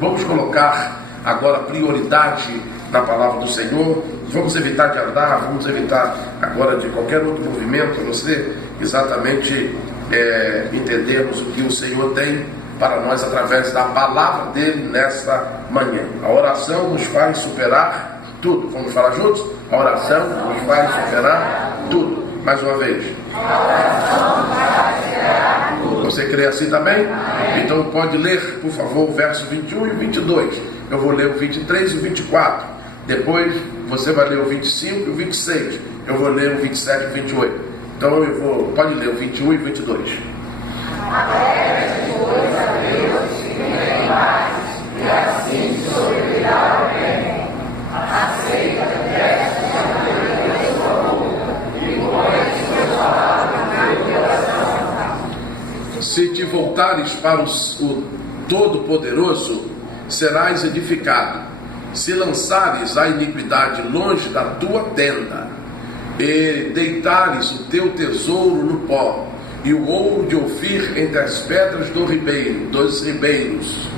Vamos colocar agora prioridade na palavra do Senhor. Vamos evitar de andar, vamos evitar agora de qualquer outro movimento, a não ser exatamente entendermos o que o Senhor tem para nós através da palavra dele nesta manhã. A oração nos faz superar tudo. Vamos falar juntos? A oração nos faz superar tudo. Mais uma vez. A oração vai superar tudo. Você crê assim também? Amém. Então pode ler, por favor, o verso 21 e 22. Eu vou ler o 23 e o 24. Depois você vai ler o 25 e o 26. Eu vou ler o 27 e o 28. Então pode ler o 21 e o 22. Até depois a Deus que tem mais, e assim sobrevirá o bem. Aceita depressa a Deus comum, e põe suas palavras na oração. Se te voltares para o Todo-Poderoso, serás edificado. Se lançares a iniquidade longe da tua tenda, e deitares o teu tesouro no pó, e o ouro de Ofir entre as pedras dos ribeiros.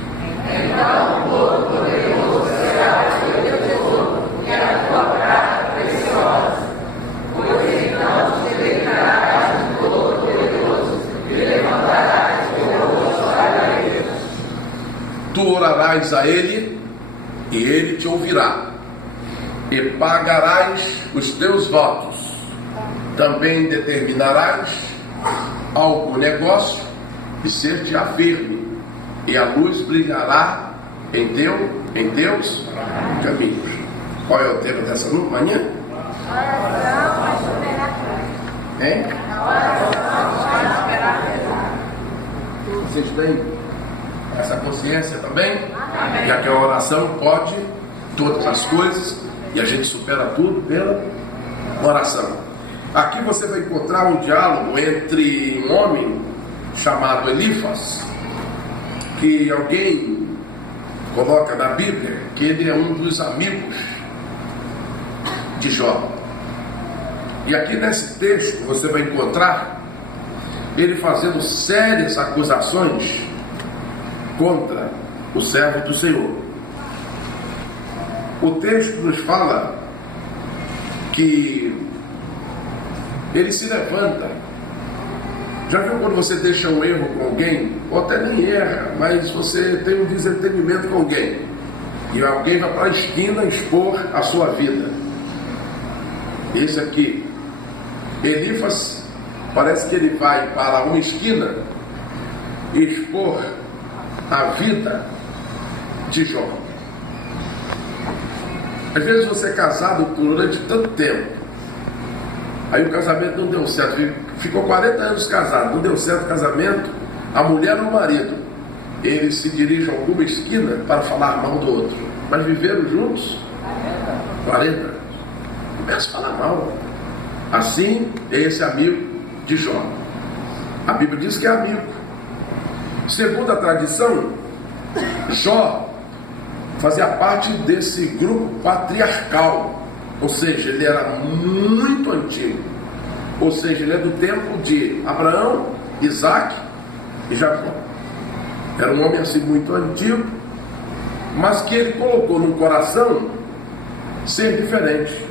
Então o Todo-Poderoso será o teu tesouro, e a tua prata preciosa, pois então te deitarás no Todo-Poderoso, e levantarás o teu rosto para ele. Tu orarás a ele, e ele te ouvirá, e pagarás os teus votos. Também determinarás algum negócio e ser-te-á firme, e a luz brilhará em teus caminhos. Qual é o tema dessa manhã? Oração vai superar tudo. Hein? Oração vai superar tudo. Vocês têm essa consciência também? Amém. Já que a oração pode todas as coisas, e a gente supera tudo pela oração. Aqui você vai encontrar um diálogo entre um homem chamado Elifas, que alguém coloca na Bíblia que ele é um dos amigos de Jó. E aqui nesse texto você vai encontrar ele fazendo sérias acusações contra o servo do Senhor. O texto nos fala que ele se levanta. Já viu quando você deixa um erro com alguém, ou até nem erra, mas você tem um desentendimento com alguém, e alguém vai para a esquina expor a sua vida? Esse aqui, Elifas, parece que ele vai para uma esquina expor a vida de Jó. Às vezes você é casado durante tanto tempo, aí o casamento não deu certo, ficou 40 anos casado, não deu certo o casamento, a mulher ou o marido, eles se dirigem a alguma esquina para falar mal do outro, mas viveram juntos 40 anos, começa a falar mal. Assim é esse amigo de Jó. A Bíblia diz que é amigo. Segundo a tradição, Jó fazia parte desse grupo patriarcal, ou seja, ele era muito antigo, ou seja, ele é do tempo de Abraão, Isaac e Jacó. Era um homem assim muito antigo, mas que ele colocou no coração ser diferente.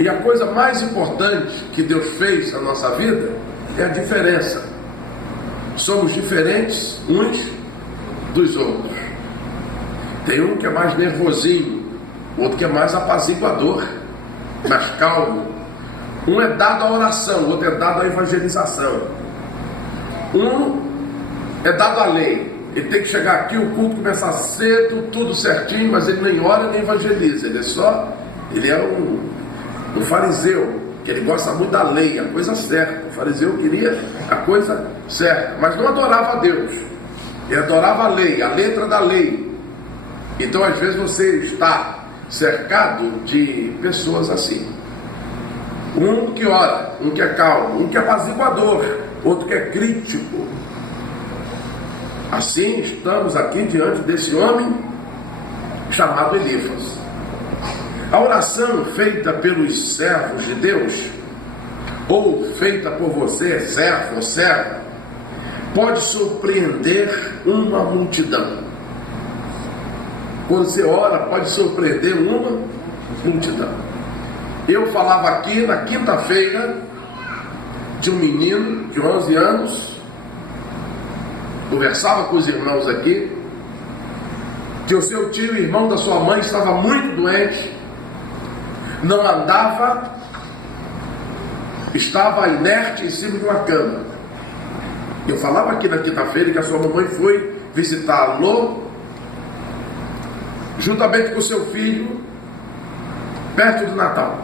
E a coisa mais importante que Deus fez na nossa vida é a diferença. Somos diferentes uns dos outros. Tem um que é mais nervosinho, outro que é mais apaziguador, mais calmo. Um é dado à oração, outro é dado à evangelização. Um é dado à lei. Ele tem que chegar aqui, o culto começar cedo, tudo certinho, mas ele nem ora nem evangeliza. Ele é um fariseu, que ele gosta muito da lei, a coisa certa. O fariseu queria a coisa certa, mas não adorava a Deus. Ele adorava a lei, a letra da lei. Então às vezes você está cercado de pessoas assim. Um que ora, um que é calmo, um que é apaziguador, outro que é crítico. Assim estamos aqui diante desse homem chamado Elifas. A oração feita pelos servos de Deus, ou feita por você, servo ou serva, pode surpreender uma multidão. Quando você ora, pode surpreender uma multidão. Eu falava aqui na quinta-feira de um menino de 11 anos, conversava com os irmãos aqui, que o seu tio, irmão da sua mãe, estava muito doente, não andava, estava inerte em cima de uma cama. Eu falava aqui na quinta-feira que a sua mamãe foi visitá-lo, juntamente com o seu filho, perto do Natal.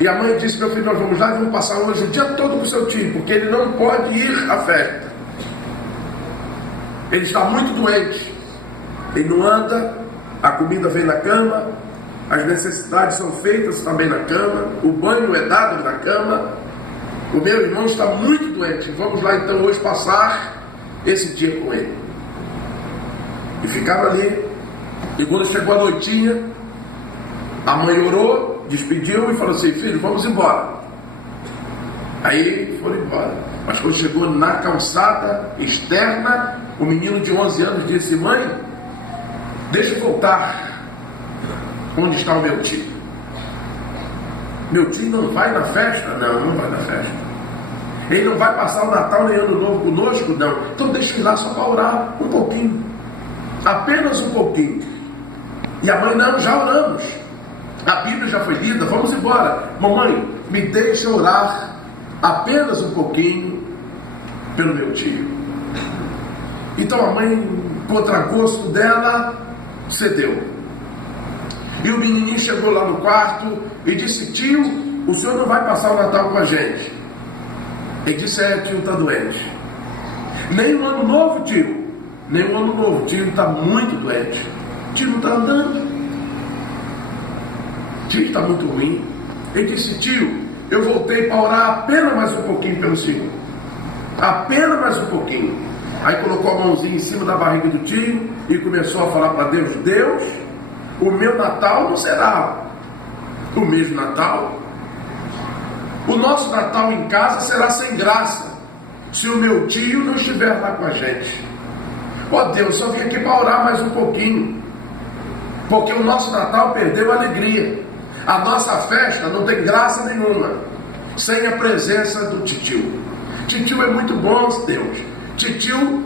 E a mãe disse: meu filho, nós vamos lá e vamos passar hoje o dia todo com o seu tio, porque ele não pode ir à festa. Ele está muito doente, ele não anda, a comida vem na cama, as necessidades são feitas também na cama, o banho é dado na cama. O meu irmão está muito doente, vamos lá então hoje passar esse dia com ele. E ficaram ali, e quando chegou a noitinha, a mãe orou, despediu e falou assim: filho, vamos embora. Aí foram embora. Mas quando chegou na calçada externa, o menino de 11 anos disse: mãe, deixa eu voltar. Onde está o meu tio? Meu tio não vai na festa? Não, não vai na festa. Ele não vai passar o Natal nem Ano Novo conosco? Não. Então deixa eu ir lá só para orar um pouquinho. Apenas um pouquinho. E a mãe: não, já oramos. A Bíblia já foi lida, vamos embora. Mamãe, me deixa orar apenas um pouquinho pelo meu tio. Então a mãe, contra gosto dela, cedeu. E o menininho chegou lá no quarto e disse: tio, o senhor não vai passar o Natal com a gente? Ele disse: é, tio está doente. Nem o Ano Novo, tio. Nem o Ano Novo, tio está muito doente. Tio não está andando. Tio está muito ruim. Ele disse: tio, eu voltei para orar apenas mais um pouquinho pelo senhor. Apenas mais um pouquinho. Aí colocou a mãozinha em cima da barriga do tio e começou a falar para Deus: Deus, o meu Natal não será o mesmo Natal. O nosso Natal em casa será sem graça se o meu tio não estiver lá com a gente. Ó Deus, só vim aqui para orar mais um pouquinho, porque o nosso Natal perdeu a alegria. A nossa festa não tem graça nenhuma sem a presença do titio. Titio é muito bom, Deus. Titio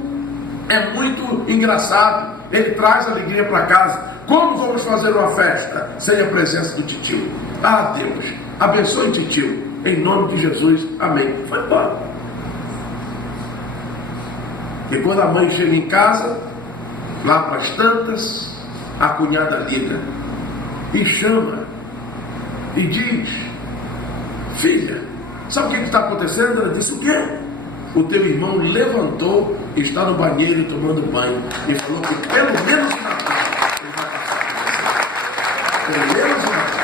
é muito engraçado. Ele traz alegria para casa. Como vamos fazer uma festa sem a presença do titio? Ah, Deus, abençoe titio, em nome de Jesus, amém. Foi embora. E quando a mãe chega em casa, lá para as tantas, a cunhada liga e chama e diz: filha, sabe o que está acontecendo? Ela disse: o quê? O teu irmão levantou, está no banheiro tomando banho e falou que pelo menos o Natal ele vai passar. Pelo menos o Natal.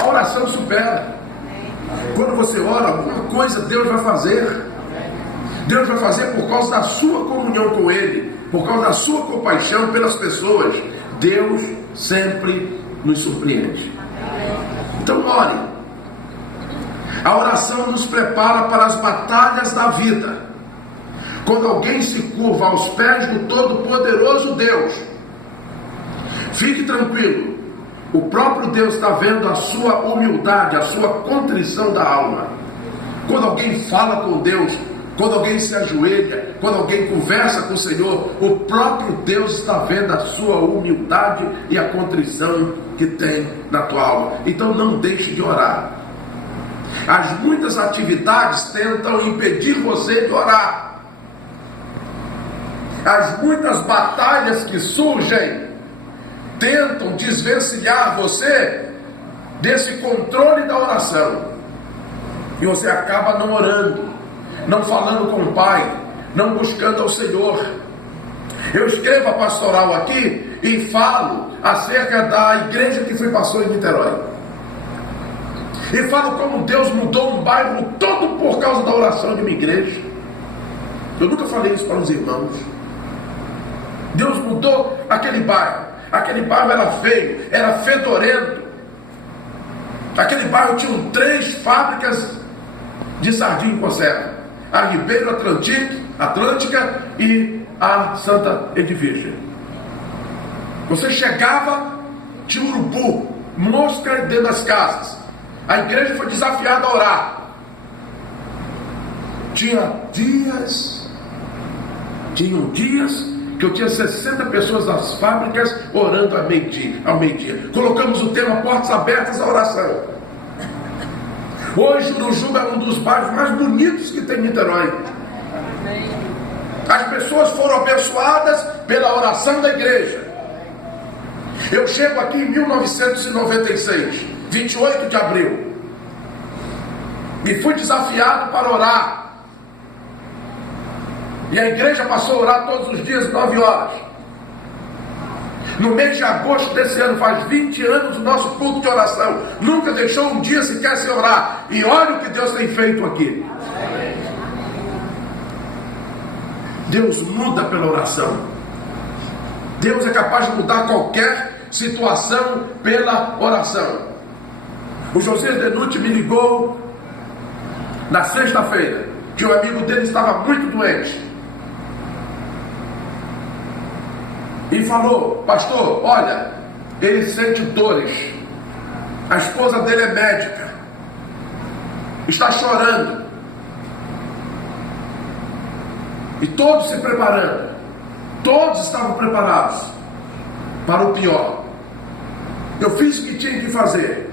A oração supera. Quando você ora, alguma coisa Deus vai fazer. Deus vai fazer por causa da sua comunhão com Ele, por causa da sua compaixão pelas pessoas. Deus sempre nos surpreende. Então ore. A oração nos prepara para as batalhas da vida. Quando alguém se curva aos pés do Todo-Poderoso Deus, fique tranquilo, o próprio Deus está vendo a sua humildade, a sua contrição da alma. Quando alguém fala com Deus, quando alguém se ajoelha, quando alguém conversa com o Senhor, o próprio Deus está vendo a sua humildade e a contrição que tem na tua alma. Então não deixe de orar. As muitas atividades tentam impedir você de orar. As muitas batalhas que surgem tentam desvencilhar você desse controle da oração. E você acaba não orando, não falando com o Pai, não buscando ao Senhor. Eu escrevo a pastoral aqui e falo acerca da igreja que fui pastor em Niterói. E falo como Deus mudou um bairro todo por causa da oração de uma igreja. Eu nunca falei isso para os irmãos. Deus mudou aquele bairro. Aquele bairro era feio, era fedorento. Aquele bairro tinha 3 fábricas de sardinha em conserva. A Ribeiro Atlantique, Atlântica e a Santa Edvige. Você chegava, tinha urubu, mosca dentro das casas. A igreja foi desafiada a orar. Tinham dias que eu tinha 60 pessoas nas fábricas orando ao meio-dia. Colocamos o tema Portas Abertas à Oração. Hoje Urujuba é um dos bairros mais bonitos que tem em Niterói. As pessoas foram abençoadas pela oração da igreja. Eu chego aqui em 1996, 28 de abril, e fui desafiado para orar. E a igreja passou a orar todos os dias, 9 horas. No mês de agosto desse ano, faz 20 anos o nosso culto de oração. Nunca deixou um dia sequer sem orar. E olha o que Deus tem feito aqui. Deus muda pela oração. Deus é capaz de mudar qualquer situação pela oração. O José Denute me ligou na sexta-feira, que o amigo dele estava muito doente. E falou: pastor, olha, ele sente dores. A esposa dele é médica. Está chorando. E todos se preparando. Todos estavam preparados para o pior. Eu fiz o que tinha que fazer.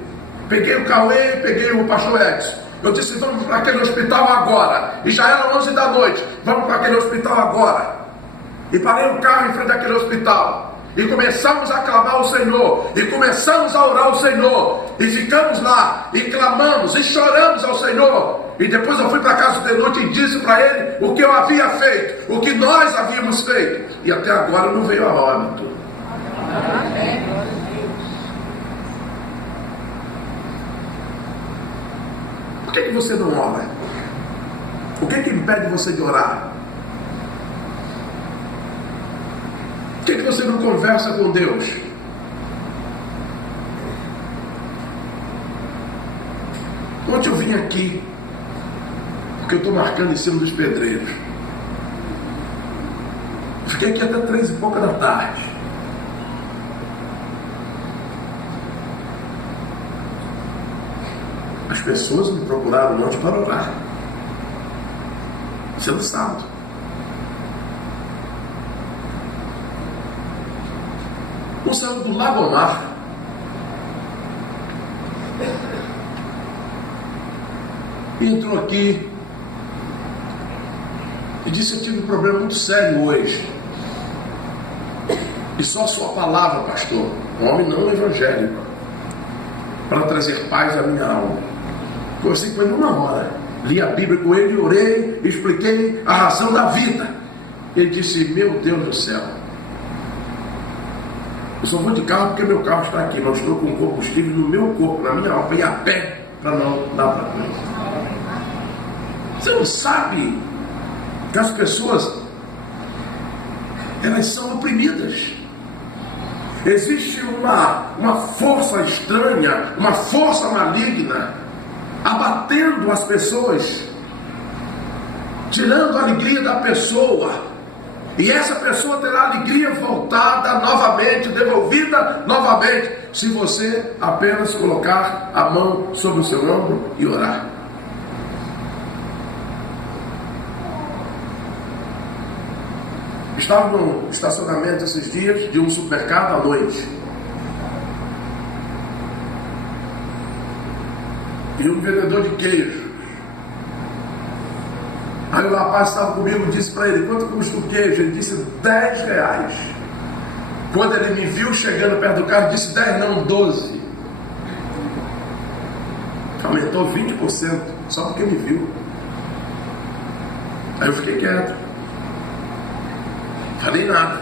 Peguei o Cauê, peguei o pastor Edson. Eu disse: vamos para aquele hospital agora. E já era 11 da noite. Vamos para aquele hospital agora. E parei o carro em frente àquele hospital. E começamos a clamar ao Senhor. E começamos a orar ao Senhor. E ficamos lá. E clamamos. E choramos ao Senhor. E depois eu fui para a casa do Denute e disse para ele o que eu havia feito. O que nós havíamos feito. E até agora não veio a óbito. Por que você não ora? O que impede você de orar? Por que você não conversa com Deus? Ontem eu vim aqui, porque eu estou marcando em cima dos pedreiros. Fiquei aqui até 3h pouca da tarde. As pessoas me procuraram ontem para orar. Sendo sábado. Um saiu do Lagomar. E entrou aqui e disse: eu tive um problema muito sério hoje. E só a sua palavra, pastor, um homem não evangélico, para trazer paz à minha alma. Conversei com ele 1 hora. Li a Bíblia com ele, orei, expliquei a razão da vida. Ele disse: meu Deus do céu, eu só vou de carro porque meu carro está aqui, não estou com combustível no meu corpo, na minha alma, e a pé para não dar para frente. Você não sabe que as pessoas, elas são oprimidas. Existe uma força estranha, uma força maligna, abatendo as pessoas, tirando a alegria da pessoa. E essa pessoa terá a alegria voltada novamente, devolvida novamente, se você apenas colocar a mão sobre o seu ombro e orar. Estava no estacionamento esses dias de um supermercado à noite. E um vendedor de queijo. Aí o rapaz estava comigo e disse para ele: quanto custa o queijo? Ele disse: R$10. Quando ele me viu chegando perto do carro, disse: 10 não, 12. Aumentou 20%, só porque me viu. Aí eu fiquei quieto. Falei nada.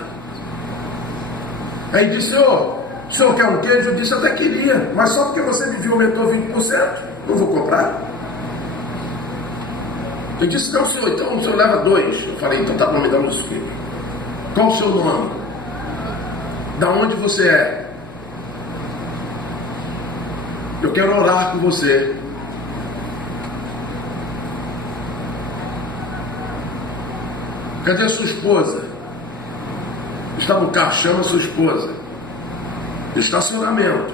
Aí disse: o senhor quer um queijo? Eu disse: até queria, mas só porque você me viu aumentou 20%, não vou comprar. Ele disse: não, senhor, então o senhor leva 2. Eu falei: então tá bom, me dá um queijo. Qual o seu nome? Da onde você é? Eu quero orar com você. Cadê a sua esposa? Está no carro, chama a sua esposa. Estacionamento.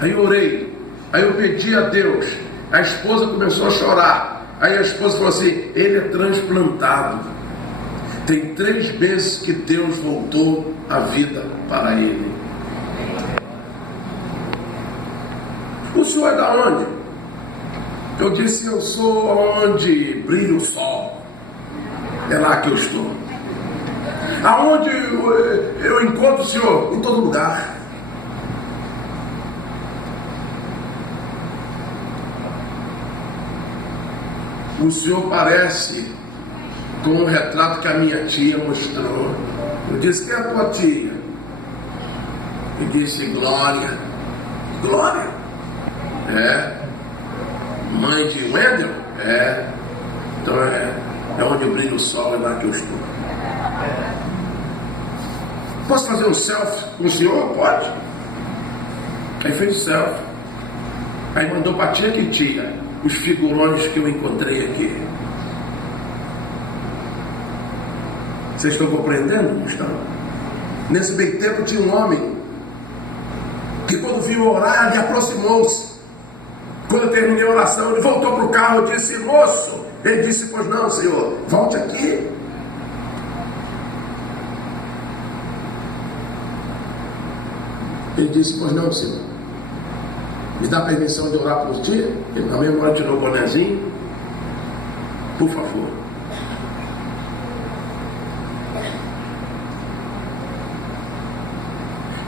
Aí eu orei. Aí eu pedi a Deus. A esposa começou a chorar. Aí a esposa falou assim: ele é transplantado. Tem 3 meses que Deus voltou a vida para ele. O senhor é da onde? Eu disse: eu sou onde brilha o sol. É lá que eu estou. Aonde eu encontro o senhor? Em todo lugar. O senhor parece com um retrato que a minha tia mostrou. Eu disse: quem é a tua tia? E disse: Glória. Glória? É. Mãe de Wendel? É. Então é onde brilha o sol, é lá que eu estou. Posso fazer um selfie com o senhor? Pode. Aí fez o selfie. Aí mandou para a tia que tinha os figurões que eu encontrei aqui. Vocês estão compreendendo? Não estão? Nesse meio tempo tinha um homem que, quando viu orar, ele aproximou-se. Quando eu terminei a oração, ele voltou para o carro e disse: moço. Ele disse: pois não, senhor, volte aqui. Ele disse: pois não, senhor, me dá permissão de orar por ti? Ele na mesma hora tirou o bonezinho. Por favor.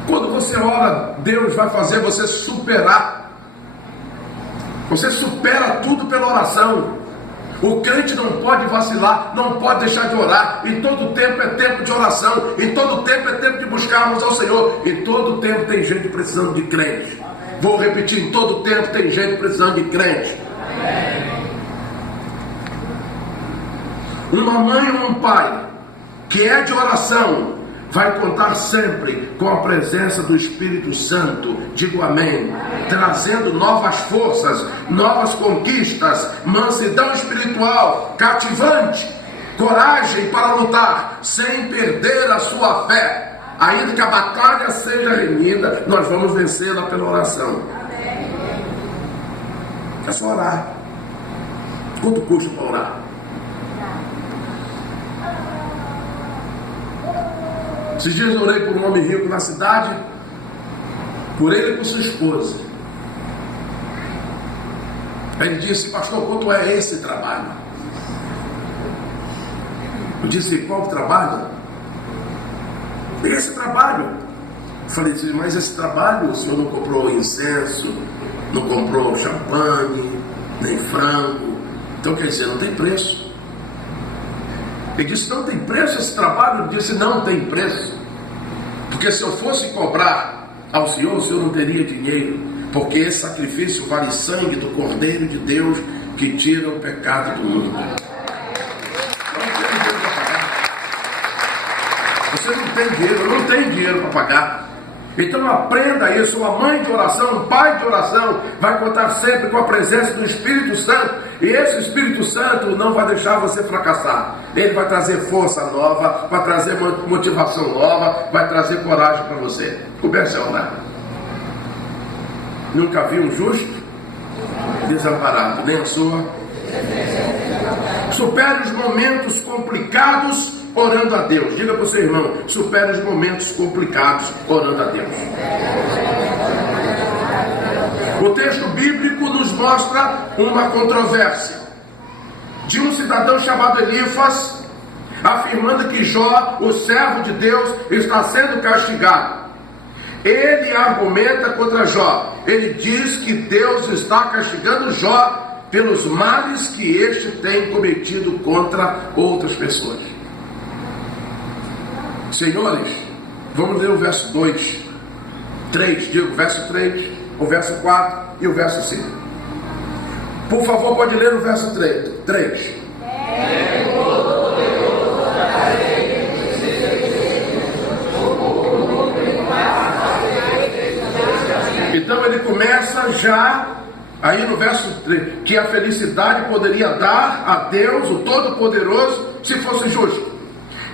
Quando você ora, Deus vai fazer você superar. Você supera tudo pela oração. O crente não pode vacilar, não pode deixar de orar. Em todo tempo é tempo de oração. Em todo tempo é tempo de buscarmos ao Senhor. Em todo tempo tem gente precisando de crente. Vou repetir: em todo tempo tem gente precisando de crente. Uma mãe ou um pai que é de oração vai contar sempre com a presença do Espírito Santo, digo amém, trazendo novas forças, novas conquistas, mansidão espiritual, cativante, coragem para lutar, sem perder a sua fé. Ainda que a batalha seja renhida, nós vamos vencê-la pela oração. É só orar. Quanto custa para orar? Esses dias eu orei por um homem rico na cidade, por ele e por sua esposa. Aí ele disse: pastor, quanto é esse trabalho? Eu disse: qual trabalho? Esse trabalho. Eu falei: mas esse trabalho, o senhor não comprou incenso, não comprou champanhe, nem frango, então quer dizer, não tem preço. Ele disse: não tem preço esse trabalho? Eu disse: não tem preço, porque se eu fosse cobrar ao senhor, o senhor não teria dinheiro, porque esse sacrifício vale sangue do Cordeiro de Deus que tira o pecado do mundo. Não tem dinheiro para pagar. Você não tem dinheiro, não tem dinheiro para pagar. Então aprenda isso. Uma mãe de oração, um pai de oração vai contar sempre com a presença do Espírito Santo. E esse Espírito Santo não vai deixar você fracassar. Ele vai trazer força nova, vai trazer motivação nova, vai trazer coragem para você. Comece a orar. Nunca vi um justo desamparado, nem a sua. Supere os momentos complicados orando a Deus. Diga para o seu irmão: supere os momentos complicados orando a Deus. O texto bíblico nos mostra uma controvérsia de um cidadão chamado Elifas, afirmando que Jó, o servo de Deus, está sendo castigado. Ele argumenta contra Jó. Ele diz que Deus está castigando Jó pelos males que este tem cometido contra outras pessoas. Senhores, vamos ler o verso 3, digo, verso 3, o verso 4 e o verso 5. Por favor, pode ler o verso 3. Então ele começa já, aí no verso 3, que a felicidade poderia dar a Deus, o Todo-Poderoso, se fosse justo.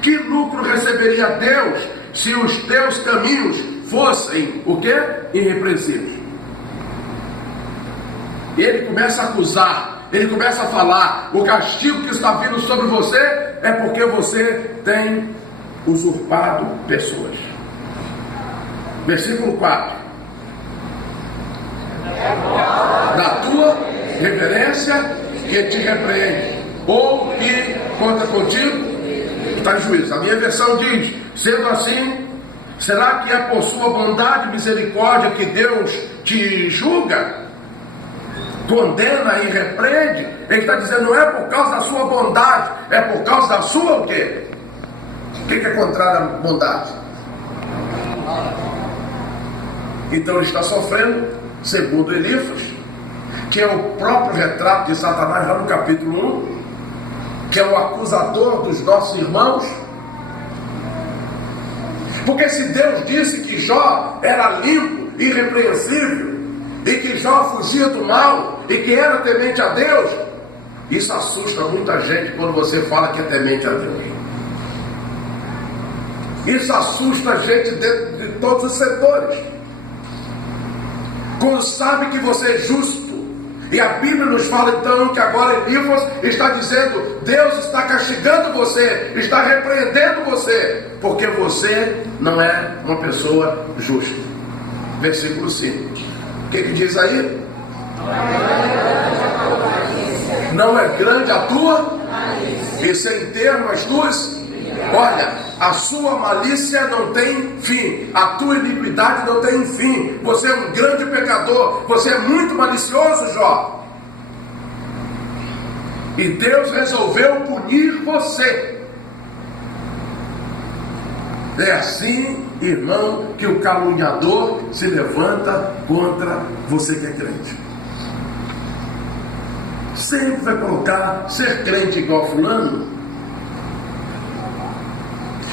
Que lucro receberia Deus se os teus caminhos fossem o quê? Irrepreensíveis. Ele começa a acusar, ele começa a falar: o castigo que está vindo sobre você é porque você tem usurpado pessoas. Versículo 4: da tua reverência que te repreende, ou que conta contigo, está em juízo. A minha versão diz: sendo assim, será que é por sua bondade e misericórdia que Deus te julga, condena e repreende? Ele está dizendo: não é por causa da sua bondade, é por causa da sua o quê? O que é contrário à bondade? Então ele está sofrendo, segundo Elifas, que é o próprio retrato de Satanás lá no capítulo 1, que é o acusador dos nossos irmãos. Porque se Deus disse que Jó era limpo, irrepreensível, e que Jó fugia do mal, e que era temente a Deus, isso assusta muita gente quando você fala que é temente a Deus. Isso assusta a gente dentro de todos os setores. Quando sabe que você é justo, e a Bíblia nos fala então que agora Elifas está dizendo: Deus está castigando você, está repreendendo você, porque você não é uma pessoa justa. Versículo 5. O que diz aí? Não é grande a tua malícia, e sem termo as tuas. Olha, a sua malícia não tem fim, a tua iniquidade não tem fim. Você é um grande pecador, você é muito malicioso, Jó. E Deus resolveu punir você. É assim, irmão, que o caluniador se levanta contra você que é crente. Sempre vai colocar ser crente igual fulano.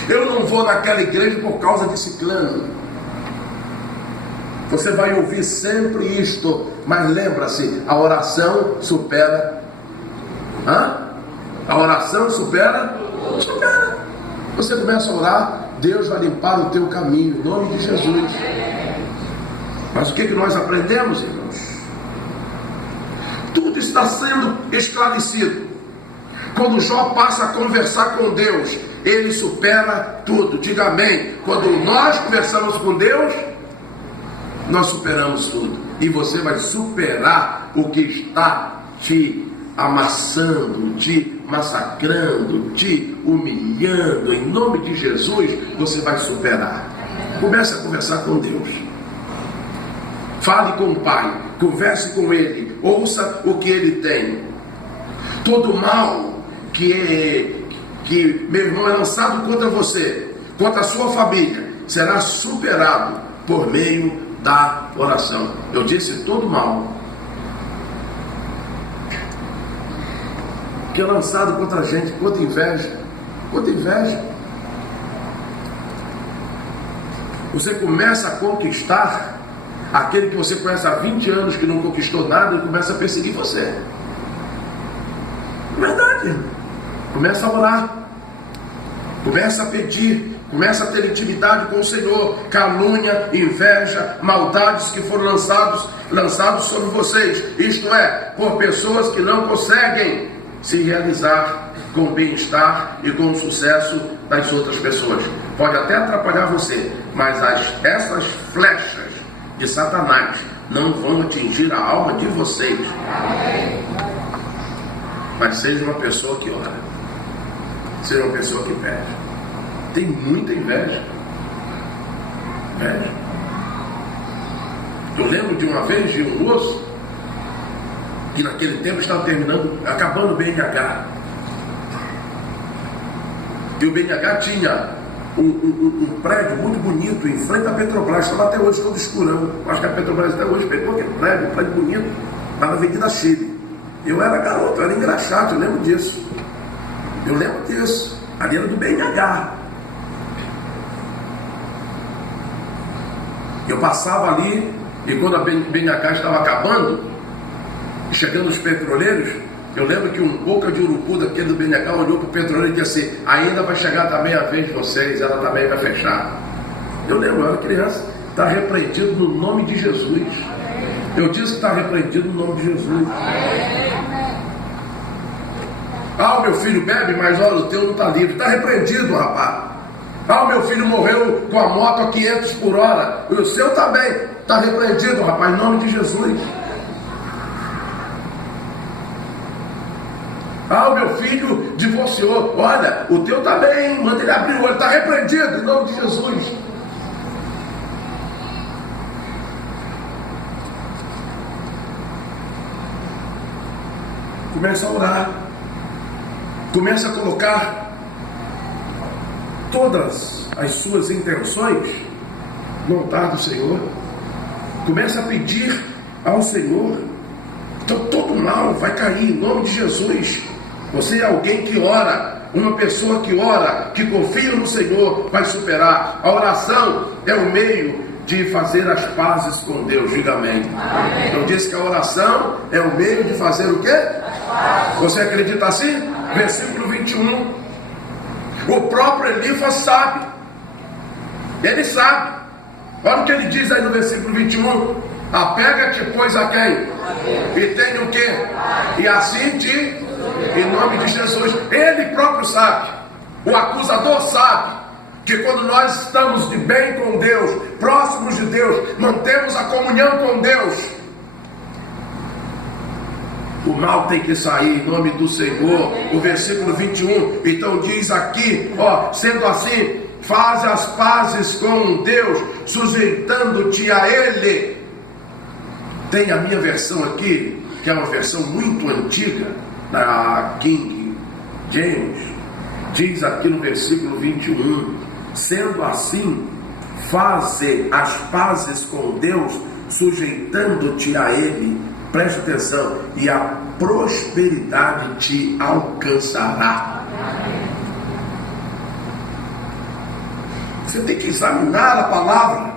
Eu não vou naquela igreja por causa de ciclano. Você vai ouvir sempre isto, mas lembra-se, a oração supera. A oração supera. Você começa a orar, Deus vai limpar o teu caminho, em nome de Jesus. Mas o que nós aprendemos, irmãos? Tudo está sendo esclarecido. Quando Jó passa a conversar com Deus, ele supera tudo. Diga amém. Quando nós conversamos com Deus, nós superamos tudo. E você vai superar o que está te amassando, te massacrando, te humilhando. Em nome de Jesus, você vai superar. Comece a conversar com Deus. Fale com o Pai, converse com Ele, ouça o que Ele tem. Todo mal que meu irmão é lançado contra você, contra a sua família, será superado por meio da oração. Eu disse todo mal que é lançado contra a gente, contra inveja. Você começa a conquistar aquele que você conhece há 20 anos que não conquistou nada e começa a perseguir você. Verdade. Começa a orar, começa a pedir, começa a ter intimidade com o Senhor. Calúnia, inveja, maldades que foram lançados sobre vocês, isto é, por pessoas que não conseguem se realizar com o bem-estar e com o sucesso das outras pessoas. Pode até atrapalhar você, mas essas flechas de Satanás não vão atingir a alma de vocês. Mas seja uma pessoa que ora, seja uma pessoa que pede. Tem muita inveja. Eu lembro de uma vez de um moço que naquele tempo estava acabando o BNH. E o BNH tinha um prédio muito bonito em frente à Petrobras, estava até hoje todo escurão. Acho que a Petrobras até hoje pegou aquele prédio, um prédio bonito, lá na Avenida Chile. Eu era garoto, eu era engraxado, eu lembro disso. Ali era do BNH. Eu passava ali, e quando a BNH estava acabando, chegando os petroleiros, Eu lembro que um boca de urubu daquele do Benegal olhou para o petroleiro e disse assim: ainda vai chegar também a vez de vocês, ela também vai fechar. Eu lembro, eu era criança. Está repreendido no nome de Jesus. Eu disse que está repreendido no nome de Jesus. Ah, o meu filho bebe, mas olha, o teu não está livre. Está repreendido, rapaz. Ah, o meu filho morreu com a moto a 500 por hora. O seu também. Está repreendido, rapaz, em nome de Jesus. Ah, o meu filho divorciou. Olha, o teu também. Manda ele abrir o olho. Está repreendido em nome de Jesus. Começa a orar. Começa a colocar todas as suas intenções no altar do Senhor. Começa a pedir ao Senhor. Então todo mal vai cair em nome de Jesus. Você é alguém que ora. Uma pessoa que ora, que confia no Senhor, vai superar. A oração é o meio de fazer as pazes com Deus. Diga amém. Amém. Eu disse que a oração é o meio de fazer o quê? Você acredita assim? Versículo 21. O próprio Elifas sabe. Ele sabe. Olha o que ele diz aí no versículo 21. Apega-te, pois, a quem? E tem o quê? E assim te, em nome de Jesus. Ele próprio sabe. O acusador sabe que quando nós estamos de bem com Deus, próximos de Deus, mantemos a comunhão com Deus, o mal tem que sair em nome do Senhor. O versículo 21, então diz aqui, ó, sendo assim, faz as pazes com Deus, sujeitando-te a Ele. Tem a minha versão aqui, que é uma versão muito antiga, da King James, diz aqui no versículo 21, sendo assim, faze as pazes com Deus, sujeitando-te a Ele. Preste atenção, e a prosperidade te alcançará. Você tem que examinar a palavra,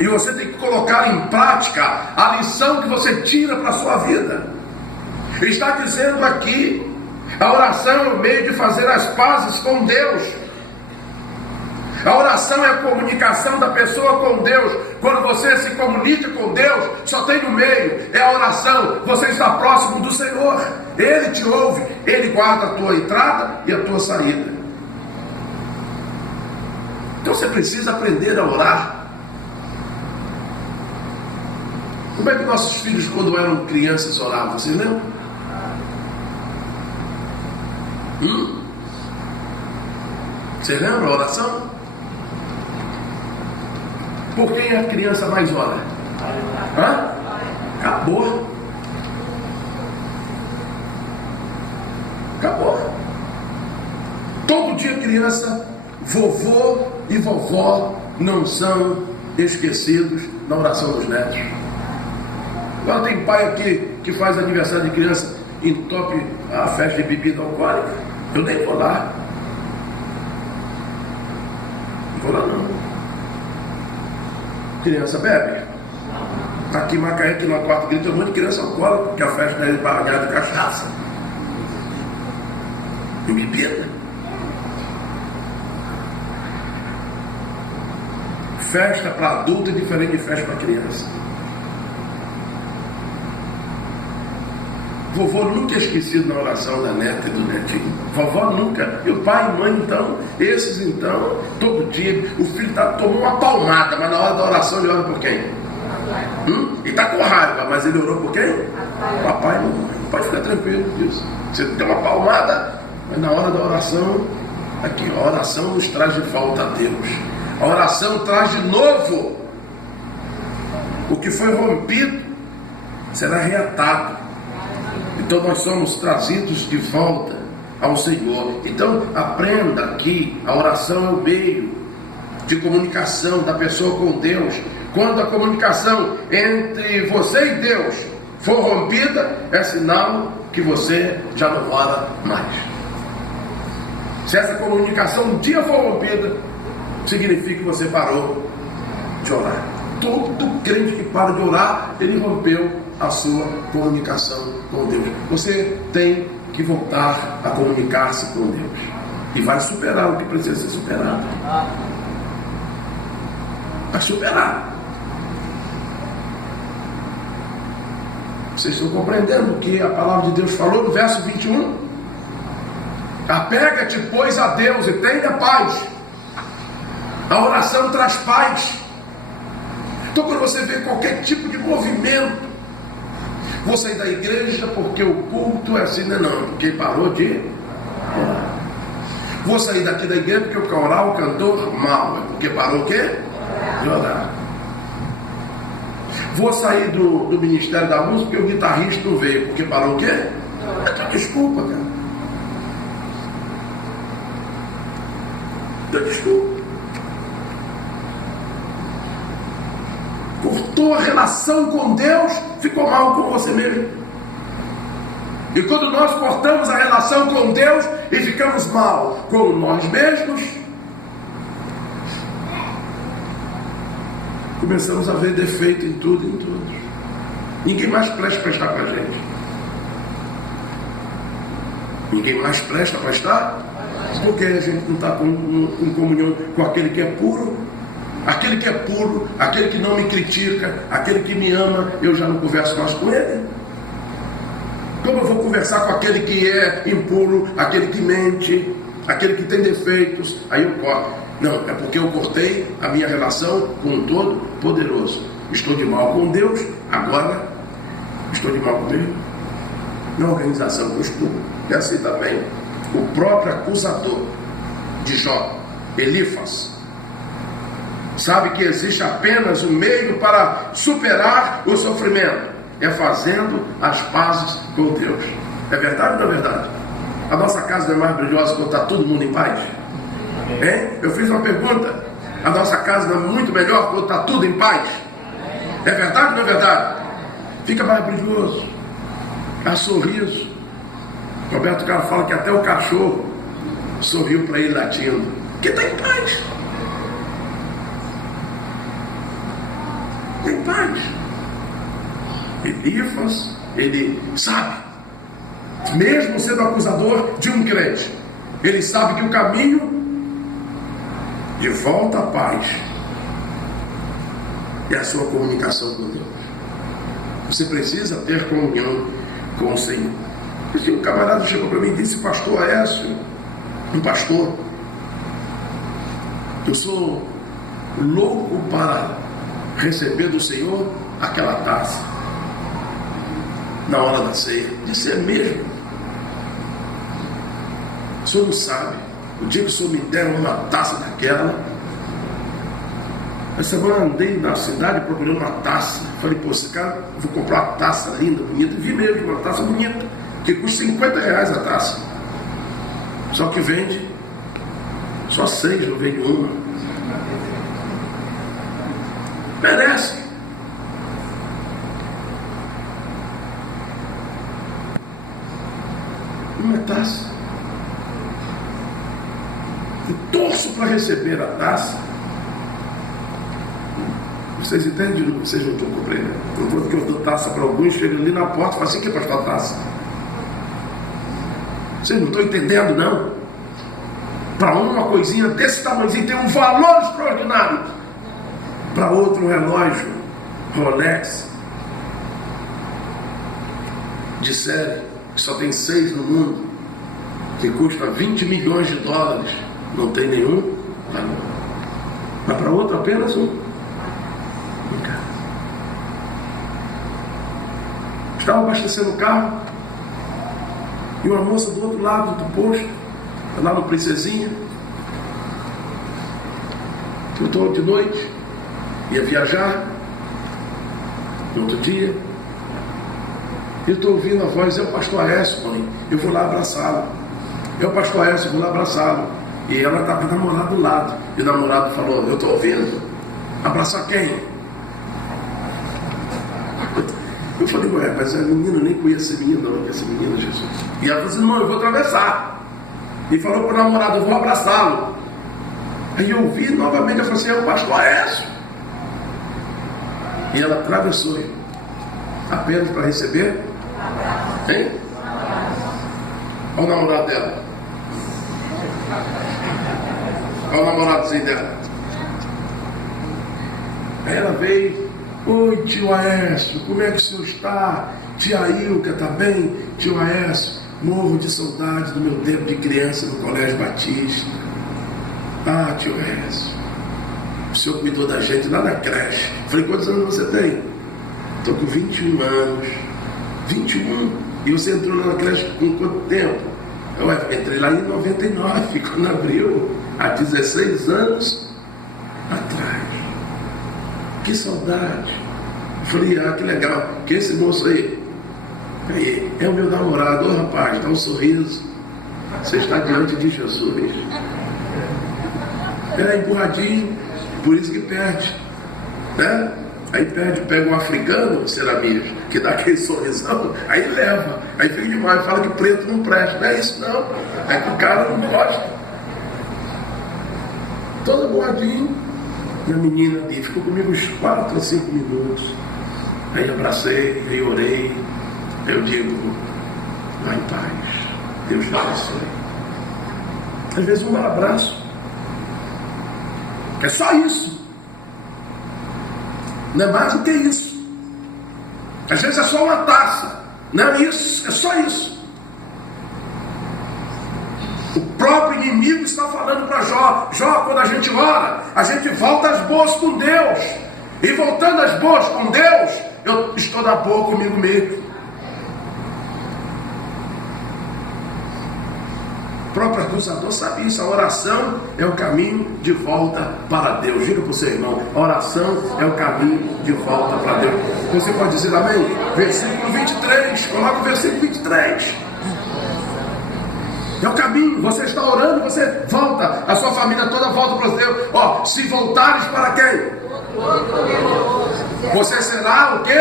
e você tem que colocar em prática a lição que você tira para a sua vida. Está dizendo aqui, a oração é o meio de fazer as pazes com Deus. A oração é a comunicação da pessoa com Deus. Quando você se comunica com Deus, só tem no meio, é a oração. Você está próximo do Senhor. Ele te ouve, Ele guarda a tua entrada e a tua saída. Então você precisa aprender a orar. Como é que nossos filhos, quando eram crianças, oravam? Vocês lembram? Você lembra a oração? Por quem a criança mais ora? Hã? Acabou. Acabou. Todo dia criança, vovô e vovó não são esquecidos na oração dos netos. Agora tem pai aqui que faz aniversário de criança, entope a festa de bebida alcoólica. Eu nem vou lá. Não vou lá não. Criança bebe. Aqui em Macaé, aqui no quarto grito, tem um monte de criança alcoólica, porque a festa é embaralhada de cachaça e bebida. Festa para adulto é diferente de festa para criança. Vovô nunca é esquecido na oração da neta e do netinho. Vovó nunca. E o pai e mãe então, esses então, todo dia, o filho tomou uma palmada, mas na hora da oração ele ora por quem? Ele está com raiva, mas ele orou por quem? Papai e mamãe. Pode ficar tranquilo disso. Você tem uma palmada, mas na hora da oração, aqui, a oração nos traz de volta a Deus. A oração traz de novo. O que foi rompido será reatado. Então nós somos trazidos de volta ao Senhor. Então aprenda aqui, a oração é o meio de comunicação da pessoa com Deus. Quando a comunicação entre você e Deus for rompida, é sinal que você já não ora mais. Se essa comunicação um dia for rompida, significa que você parou de orar. Todo crente que para de orar, ele rompeu a sua comunicação com Deus. Você tem que voltar a comunicar-se com Deus. E vai superar o que precisa ser superado. Vai superar. Vocês estão compreendendo o que a palavra de Deus falou no verso 21? Apega-te, pois, a Deus e tenha paz. A oração traz paz. Então, quando você vê qualquer tipo de movimento, vou sair da igreja porque o culto é assim, não, porque parou de orar. Vou sair daqui da igreja porque o coral cantou mal, porque parou o quê? De orar. Vou sair do Ministério da Música porque o guitarrista não veio, porque parou o quê? Desculpa, cara. Desculpa. Cortou a relação com Deus, ficou mal com você mesmo. E quando nós cortamos a relação com Deus e ficamos mal com nós mesmos, começamos a ver defeito em tudo e em todos. Ninguém mais presta para estar com a gente. Ninguém mais presta para estar, porque a gente não está em comunhão com aquele que é puro. Aquele que é puro, aquele que não me critica, aquele que me ama, eu já não converso mais com ele. Como eu vou conversar com aquele que é impuro, aquele que mente, aquele que tem defeitos? Aí eu corto. Não, é porque eu cortei a minha relação com o Todo-Poderoso. Estou de mal com Deus, agora estou de mal com Deus. Na organização que eu estou, é assim também. O próprio acusador de Jó, Elifas, sabe que existe apenas um meio para superar o sofrimento. É fazendo as pazes com Deus. É verdade ou não é verdade? A nossa casa não é mais brilhosa quando está todo mundo em paz? Hein? Eu fiz uma pergunta. A nossa casa não é muito melhor quando está tudo em paz? É verdade ou não é verdade? Fica mais brilhoso. Há sorriso. Roberto Carlos fala que até o cachorro sorriu para ele latindo. Porque está em paz. Tem paz. Elifas, ele sabe, mesmo sendo acusador de um crente, ele sabe que o caminho de volta à paz é a sua comunicação com Deus. Você precisa ter comunhão com o Senhor. Um camarada chegou para mim e disse: pastor Aécio, um pastor, eu sou louco para receber do Senhor aquela taça na hora da ceia. Disse: é mesmo? O senhor não sabe, o dia que o senhor me der uma taça daquela. Essa semana andei na cidade procurando uma taça. Falei: pô, esse cara, eu vou comprar uma taça linda, bonita. Vi mesmo uma taça bonita, que custa R$50 a taça, só que vende só 6, não vende uma. Merece. Uma taça. Eu torço para receber a taça. Vocês entendem? Vocês não estão compreendendo. Enquanto que eu dou taça para alguns, chego ali na porta e falo assim: que é para a taça? Vocês não estão entendendo, não? Para uma coisinha desse tamanhozinho tem um valor extraordinário. Para outro, um relógio Rolex de série, que só tem 6 no mundo, que custa $20 milhões, não tem nenhum valor. Mas para outro, apenas um. Estava abastecendo o carro e uma moça do outro lado do posto, lá no Princesinha, eu estou de noite, ia viajar no outro dia. Eu estou ouvindo a voz: é o pastor Aécio, mãe, eu vou lá abraçá-lo. É o pastor Aécio, eu vou lá abraçá-lo. E ela estava com o namorado do lado. E o namorado falou: eu estou ouvindo. Abraçar quem? Eu falei: ué, mas a menina, nem conhece essa menina, não conhece essa menina, Jesus. E ela falou assim: não, eu vou atravessar. E falou para o namorado: eu vou abraçá-lo. Aí eu ouvi novamente, eu falei assim: é o pastor Aécio. E ela atravessou. apenas para receber? Hein? Olha o namorado dela. Olha o namoradozinho dela. Aí ela veio: oi, tio Aécio, como é que o senhor está? Tia Ilka, tá bem? Tio Aécio, morro de saudade do meu tempo de criança no Colégio Batista. Ah, tio Aécio, o senhor cuidou da gente lá na creche. Falei: quantos anos você tem? Estou com 21 anos. 21? E você entrou na creche com quanto tempo? Eu entrei lá em 99, quando abriu, há 16 anos atrás. Que saudade. Eu falei: ah, que legal. Que esse moço aí? Aí, é o meu namorado. Ô rapaz, dá um sorriso. Você está diante de Jesus. É empurradinho, por isso que perde, né? Aí perde, pega um africano, Ceramias, que dá aquele sorrisão, aí leva. Aí fica demais, fala que preto não presta. Não é isso não, é que o cara não gosta. Todo boadinho. E a menina ali ficou comigo uns 4 a 5 minutos. Aí abracei, aí orei. Eu digo: vai em paz, Deus te abençoe. Às vezes um abraço é só isso, não é mais do que isso. Às vezes é só uma taça, não é isso, é só isso. O próprio inimigo está falando para Jó: Jó, quando a gente ora, a gente volta às boas com Deus, e voltando às boas com Deus, eu estou na boa comigo mesmo. O próprio acusador sabe isso. A oração é o caminho de volta para Deus. Diga para o seu irmão: a oração é o caminho de volta para Deus. Você pode dizer amém? Versículo 23, coloca o versículo 23. É o caminho. Você está orando, você volta, a sua família toda volta para Deus. Ó, se voltares para quem? Você será o que?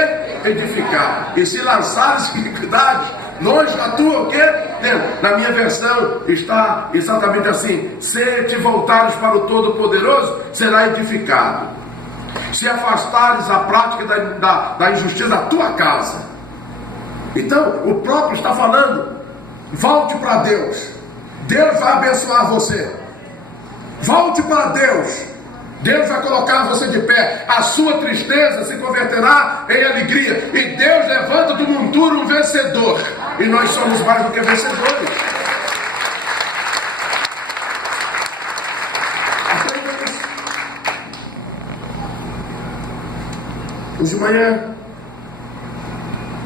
Edificado. E se lançares iniquidades longe da tua, o quê? Na minha versão está exatamente assim: se te voltares para o Todo-Poderoso, será edificado. Se afastares a prática da injustiça da tua casa. Então, o próprio está falando: volte para Deus. Deus vai abençoar você. Volte para Deus. Deus vai colocar você de pé. A sua tristeza se converterá em alegria. E Deus levanta do monturo um vencedor. E nós somos mais do que vencedores. Aprenda isso. Hoje de manhã,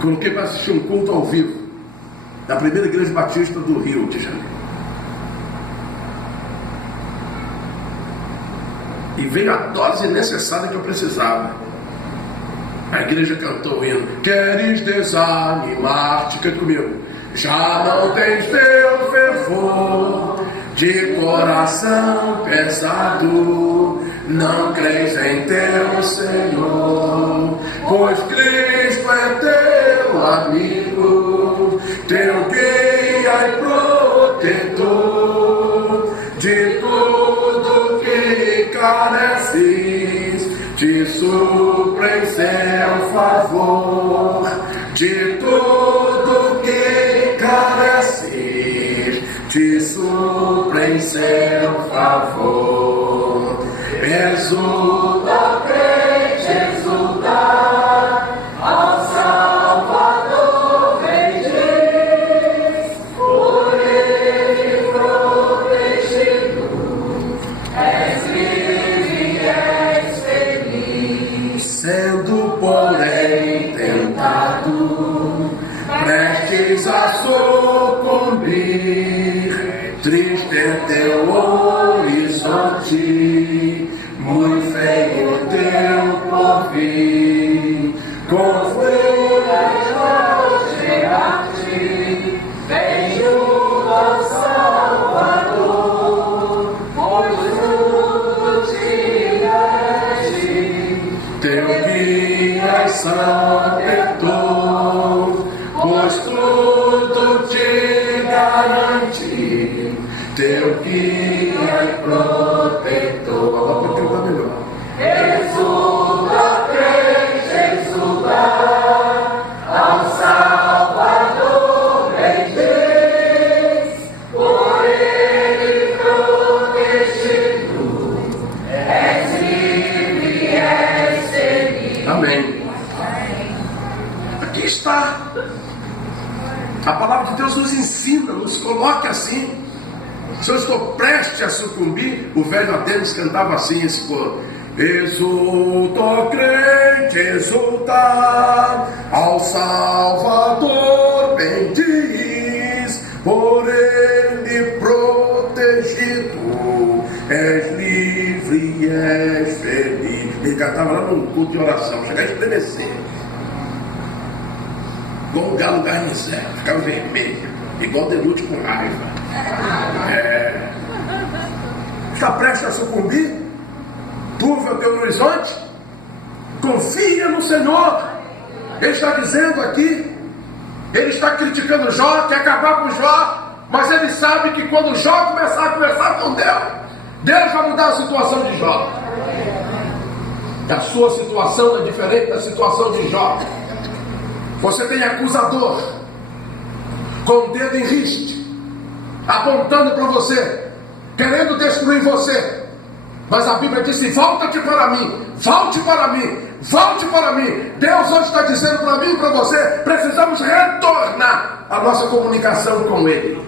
coloquei para assistir um culto ao vivo da primeira igreja batista do Rio de Janeiro. E veio a dose necessária que eu precisava. A igreja cantou o hino: queres desanimar-te? Cante comigo. Já não tens teu fervor de coração pesado, não crês em teu Senhor, pois Cristo é teu amigo, teu guia e protetor, de tudo que careces, te supre em seu favor, de tudo que careces, te supre em seu favor. Exulta, crente, exulta, ao Salvador bendiz, por ele protegido, és livre e és feliz. Sendo, porém, tentado, prestes a sucumbir, triste é teu horizonte, muito feio teu porvir, confias hoje a ti, vem junto ao Salvador, pois tudo te deste, teu guia e salvador, pois tudo te garante, teu guia e protetor. Agora para cantar melhor. Exulta, crente, exulta, está. A palavra de Deus nos ensina, nos coloca assim. Se eu estou prestes a sucumbir, o velho Atenas cantava assim esse coro: exulta, ó crente, exulta, ao Salvador bendiz, por ele protegido, és livre e és feliz. Ele cantava lá no culto de oração, chegava a estremecer, igual o galo garnizé, ficava vermelho, igual Denute com raiva. Está prestes a sucumbir? Turva teu horizonte? Confia no Senhor. Ele está dizendo aqui, ele está criticando Jó, quer acabar com Jó, mas ele sabe que quando Jó começar a conversar com Deus, Deus vai mudar a situação de Jó. A sua situação é diferente da situação de Jó. Você tem acusador com o dedo em riste, apontando para você, querendo destruir você. Mas a Bíblia disse: volta-te para mim, volte para mim, volte para mim. Deus hoje está dizendo para mim e para você: precisamos retornar a nossa comunicação com Ele.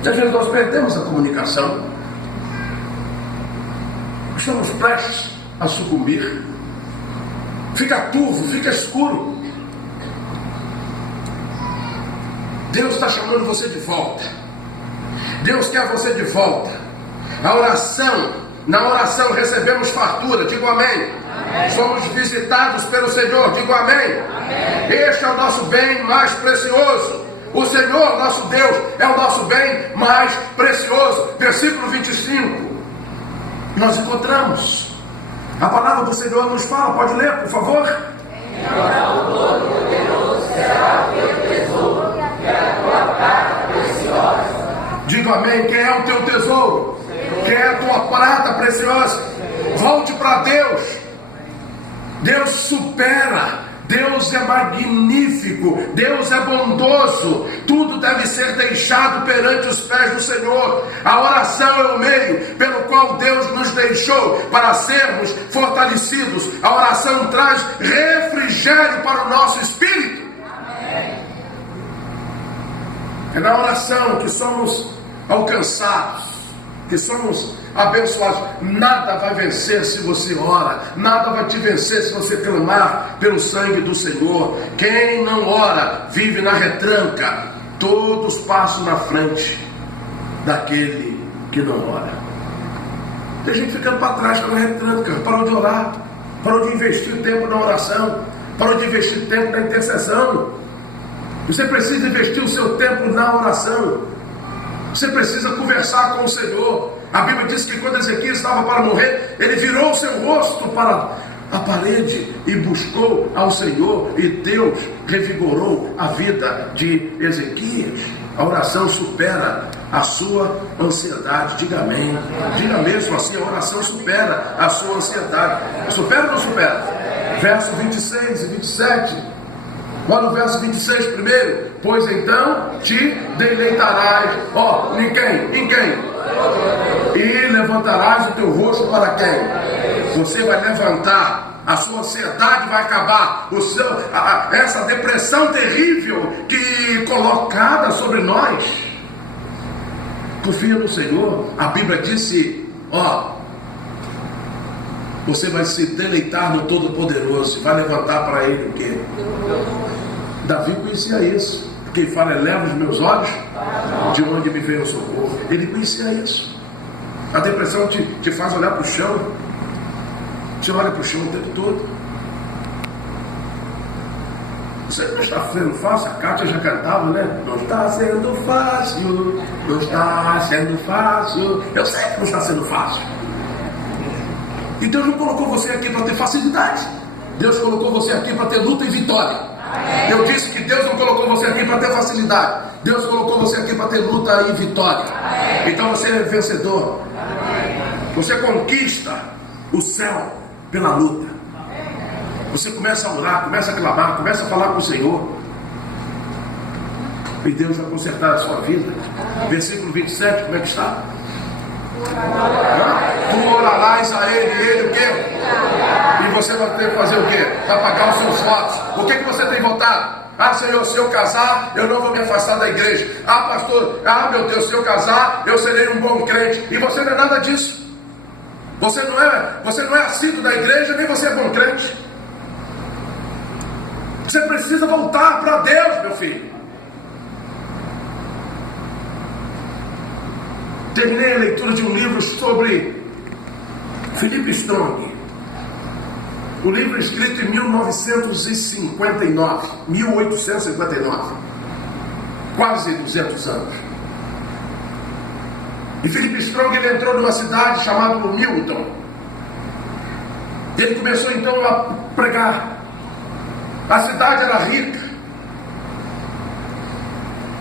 Às vezes nós perdemos a comunicação, estamos prestes a sucumbir, fica turvo, fica escuro. Deus está chamando você de volta. Deus quer você de volta. A oração, na oração recebemos fartura, digo amém. Amém. Somos visitados pelo Senhor, digo amém. Amém. Este é o nosso bem mais precioso. O Senhor, nosso Deus, é o nosso bem mais precioso. Versículo 25. Nós encontramos. A palavra do Senhor nos fala, pode ler, por favor? O Todo-Poderoso será o teu tesouro e a tua prata preciosa. Diga amém. Quem é o teu tesouro? Quem é a tua prata preciosa? Volte para Deus. Deus supera. Deus é magnífico. Deus é bondoso. Tudo deve ser deixado perante os pés do Senhor. A oração é o meio pelo qual Deus nos deixou para sermos fortalecidos. A oração traz refrigério para o nosso espírito. É na oração que somos alcançados, que somos abençoados. Nada vai vencer se você ora, nada vai te vencer se você clamar pelo sangue do Senhor. Quem não ora vive na retranca. Todos passam na frente daquele que não ora. Tem gente ficando para trás pela retranca, parou de orar, parou de investir tempo na oração, parou de investir tempo na intercessão. Você precisa investir o seu tempo na oração. Você precisa conversar com o Senhor. A Bíblia diz que quando Ezequias estava para morrer, ele virou o seu rosto para a parede e buscou ao Senhor, e Deus revigorou a vida de Ezequias. A oração supera a sua ansiedade. Diga amém. Diga mesmo assim: a oração supera a sua ansiedade. Supera ou não supera? Verso 26 e 27. Olha o verso 26 primeiro. Pois então te deleitarás. Em quem? Em quem? E levantarás o teu rosto para quem? Você vai levantar. A sua ansiedade vai acabar. Essa depressão terrível que colocada sobre nós. Confia no Senhor. A Bíblia disse: você vai se deleitar no Todo-Poderoso. Vai levantar para Ele o quê? Davi conhecia isso. Quem fala é: leva os meus olhos de onde me veio o socorro. Ele conhecia isso. A depressão te faz olhar para o chão. Você olha para o chão o tempo todo. Você não está sendo fácil. A Kátia já cantava, né? Não está sendo fácil. Não está sendo fácil. Eu sei que não está sendo fácil. E Deus não colocou você aqui para ter facilidade. Deus colocou você aqui para ter luta e vitória. Amém. Eu disse que Deus não colocou você aqui para ter facilidade. Deus colocou você aqui para ter luta e vitória. Amém. Então você é vencedor. Amém. Você conquista o céu pela luta. Você começa a orar, começa a clamar, começa a falar com o Senhor. E Deus vai consertar a sua vida. Versículo 27, como é que está? Tu orarás a Ele, e Ele o quê? E você vai ter que fazer o quê? para pagar os seus votos. O que você tem votado? Ah, Senhor, se eu casar, eu não vou me afastar da igreja. Ah, pastor, meu Deus, se eu casar, eu serei um bom crente. E você não é nada disso. Você não é assíduo da igreja, nem você é bom crente. Você precisa voltar para Deus, meu filho. Terminei a leitura de um livro sobre Philip Strong. O livro é escrito em 1859, quase 200 anos. E Philip Strong ele entrou numa cidade chamada Milton. E ele começou então a pregar. A cidade era rica.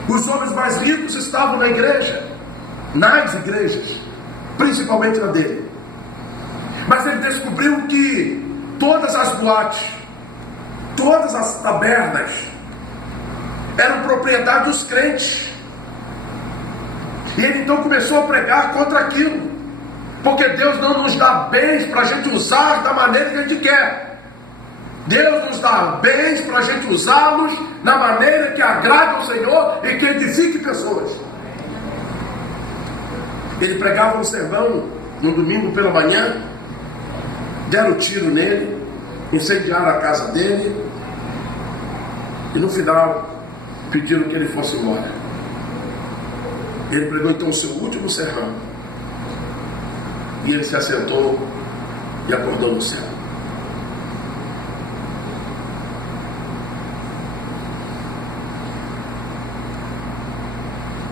Os homens mais ricos estavam na igreja, nas igrejas, principalmente na dele. Mas ele descobriu que todas as boates, todas as tabernas eram propriedade dos crentes. E ele então começou a pregar contra aquilo, porque Deus não nos dá bens para a gente usar da maneira que a gente quer. Deus nos dá bens para a gente usá-los na maneira que agrada ao Senhor e que edifique pessoas. Ele pregava um sermão no domingo pela manhã, deram tiro nele, incendiaram a casa dele e no final pediram que ele fosse embora. Ele pregou então o seu último sermão e ele se assentou e acordou no céu.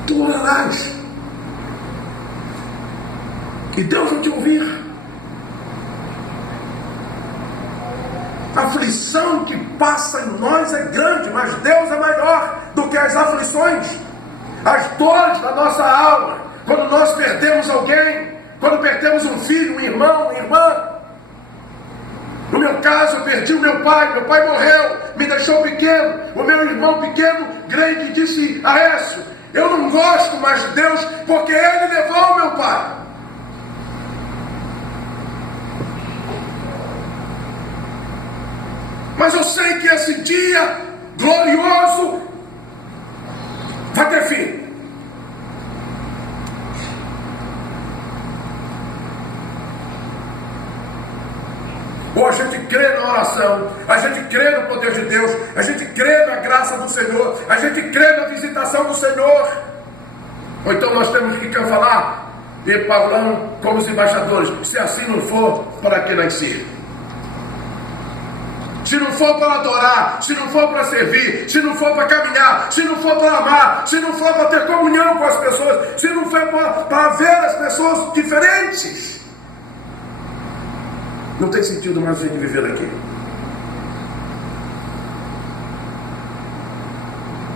Tu orarás e Deus vai te ouvir. A aflição que passa em nós é grande, mas Deus é maior do que as aflições, as dores da nossa alma. Quando nós perdemos alguém, quando perdemos um filho, um irmão, uma irmã. No meu caso, eu perdi o meu pai morreu, me deixou pequeno. O meu irmão pequeno, grande, disse a Écio: eu não gosto mais de Deus, porque Ele levou o meu pai. Mas eu sei que esse dia glorioso vai ter fim. Ou a gente crê na oração, a gente crê no poder de Deus, a gente crê na graça do Senhor, a gente crê na visitação do Senhor. Ou então nós temos que falar de Paulão como os embaixadores: se assim não for, para que nascer? Se não for para adorar, se não for para servir, se não for para caminhar, se não for para amar, se não for para ter comunhão com as pessoas, se não for para ver as pessoas diferentes, não tem sentido mais a gente viver aqui.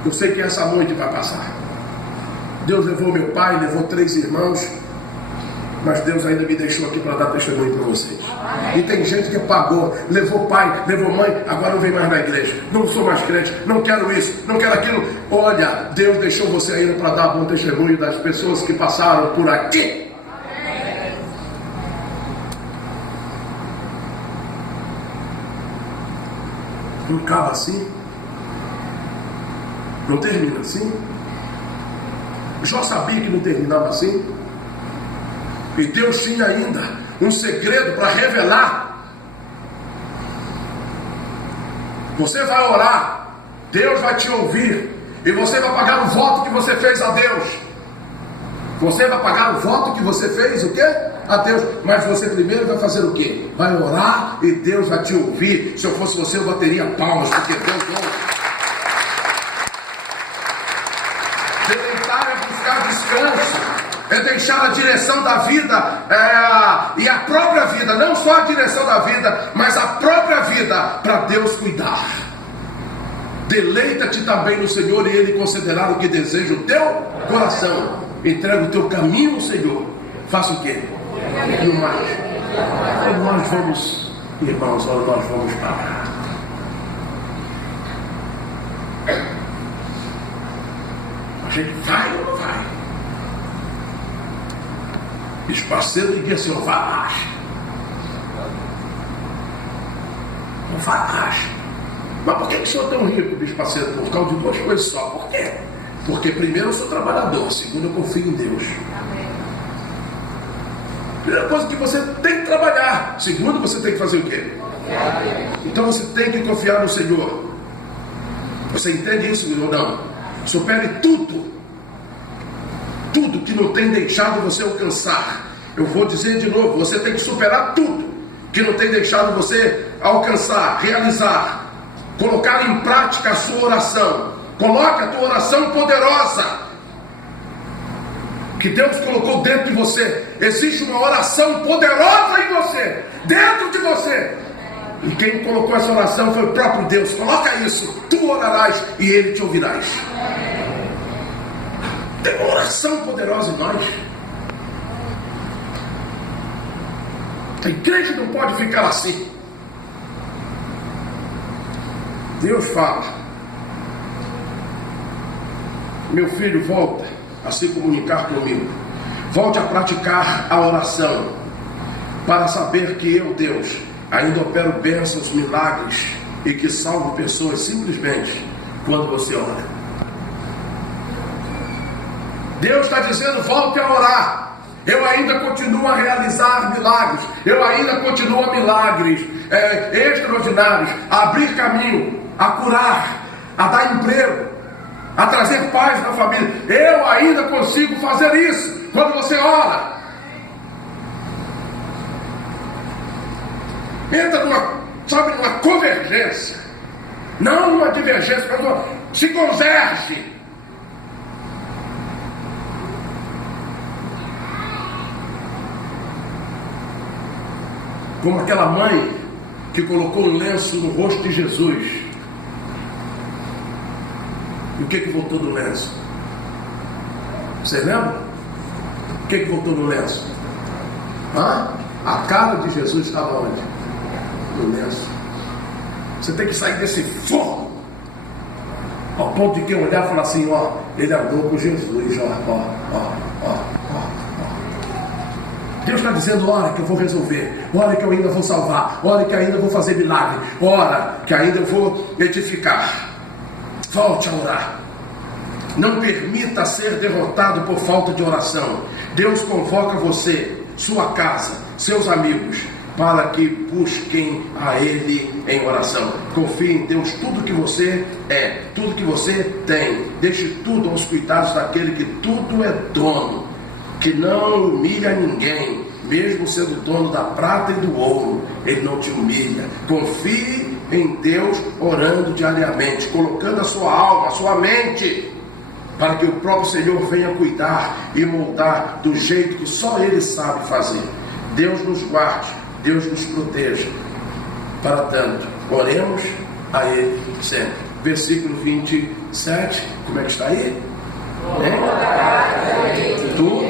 Eu sei que essa noite vai passar. Deus levou meu pai, levou 3 irmãos, mas Deus ainda me deixou aqui para dar testemunho para vocês. E tem gente que pagou, levou pai, levou mãe, agora não vem mais na igreja, não sou mais crente, não quero isso, não quero aquilo. Olha, Deus deixou você ainda para dar bom testemunho das pessoas que passaram por aqui. Não acaba assim, não termina assim. Jó sabia que não terminava assim. E Deus tinha ainda um segredo para revelar. Você vai orar, Deus vai te ouvir, e você vai pagar o voto que você fez a Deus. Você vai pagar o voto que você fez, o quê? A Deus. Mas você primeiro vai fazer o quê? Vai orar e Deus vai te ouvir. Se eu fosse você, eu bateria palmas, porque Deus ouve. Deleitar é buscar descanso, é deixar a direção da vida e a própria vida, não só a direção da vida, mas a própria vida para Deus cuidar. Deleita-te também no Senhor e Ele concederá o que deseja o teu coração. Entrega o teu caminho ao Senhor. Faça o quê? No mais. Quando nós vamos, irmãos, quando nós vamos parar, a gente vai ou não vai? Diz parceiro, ninguém se vai mais. farás. Mas por que o senhor é tão rico, bispo Macedo? Por causa de duas coisas só. Por quê? Porque primeiro eu sou trabalhador, segundo eu confio em Deus. Primeira coisa que você tem que trabalhar. Segundo, você tem que fazer o quê? Então você tem que confiar no Senhor. Você entende isso ou não? Supere tudo. Tudo que não tem deixado você alcançar. Eu vou dizer de novo, você tem que superar tudo que não tem deixado você alcançar, realizar, colocar em prática a sua oração. Coloque a tua oração poderosa que Deus colocou dentro de você. Existe uma oração poderosa em você, dentro de você. E quem colocou essa oração foi o próprio Deus. Coloca isso, tu orarás e Ele te ouvirás. Tem uma oração poderosa em nós. A igreja não pode ficar assim. Deus fala: meu filho, volta a se comunicar comigo. Volte a praticar a oração, para saber que eu, Deus, ainda opero bênçãos, milagres, e que salvo pessoas simplesmente quando você ora. Deus está dizendo: volte a orar. Eu ainda continuo a realizar milagres. Eu ainda continuo a milagres extraordinários, a abrir caminho, a curar, a dar emprego, a trazer paz na família. Eu ainda consigo fazer isso quando você ora. Entra numa convergência, não numa divergência, mas se converge. Como aquela mãe que colocou um lenço no rosto de Jesus. E o que voltou do lenço? Você lembra? O que voltou do lenço? A cara de Jesus estava onde? No lenço. Você tem que sair desse forno, ao ponto de quem olhar e falar assim: ó, ele andou com Jesus, ó. Deus está dizendo: ora que eu vou resolver, ora que eu ainda vou salvar, ora que ainda vou fazer milagre, ora que ainda eu vou edificar. Volte a orar. Não permita ser derrotado por falta de oração. Deus convoca você, sua casa, seus amigos, para que busquem a Ele em oração. Confie em Deus, tudo que você é, tudo que você tem. Deixe tudo aos cuidados daquele que tudo é dono, que não humilha ninguém, mesmo sendo dono da prata e do ouro. Ele não te humilha. Confie em Deus, orando diariamente, colocando a sua alma, a sua mente, para que o próprio Senhor venha cuidar e moldar do jeito que só Ele sabe fazer. Deus nos guarde, Deus nos proteja. Para tanto, oremos a Ele sempre. Versículo 27, como é que está aí? Tu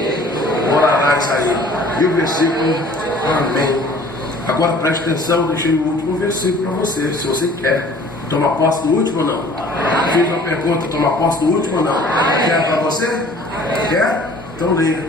orarás a Ele. E o versículo, amém. Agora preste atenção, deixei o último versículo para você, se você quer. Toma posse do último ou não? Fiz uma pergunta: toma posse do último ou não? Quer para você? Quer? Então leia.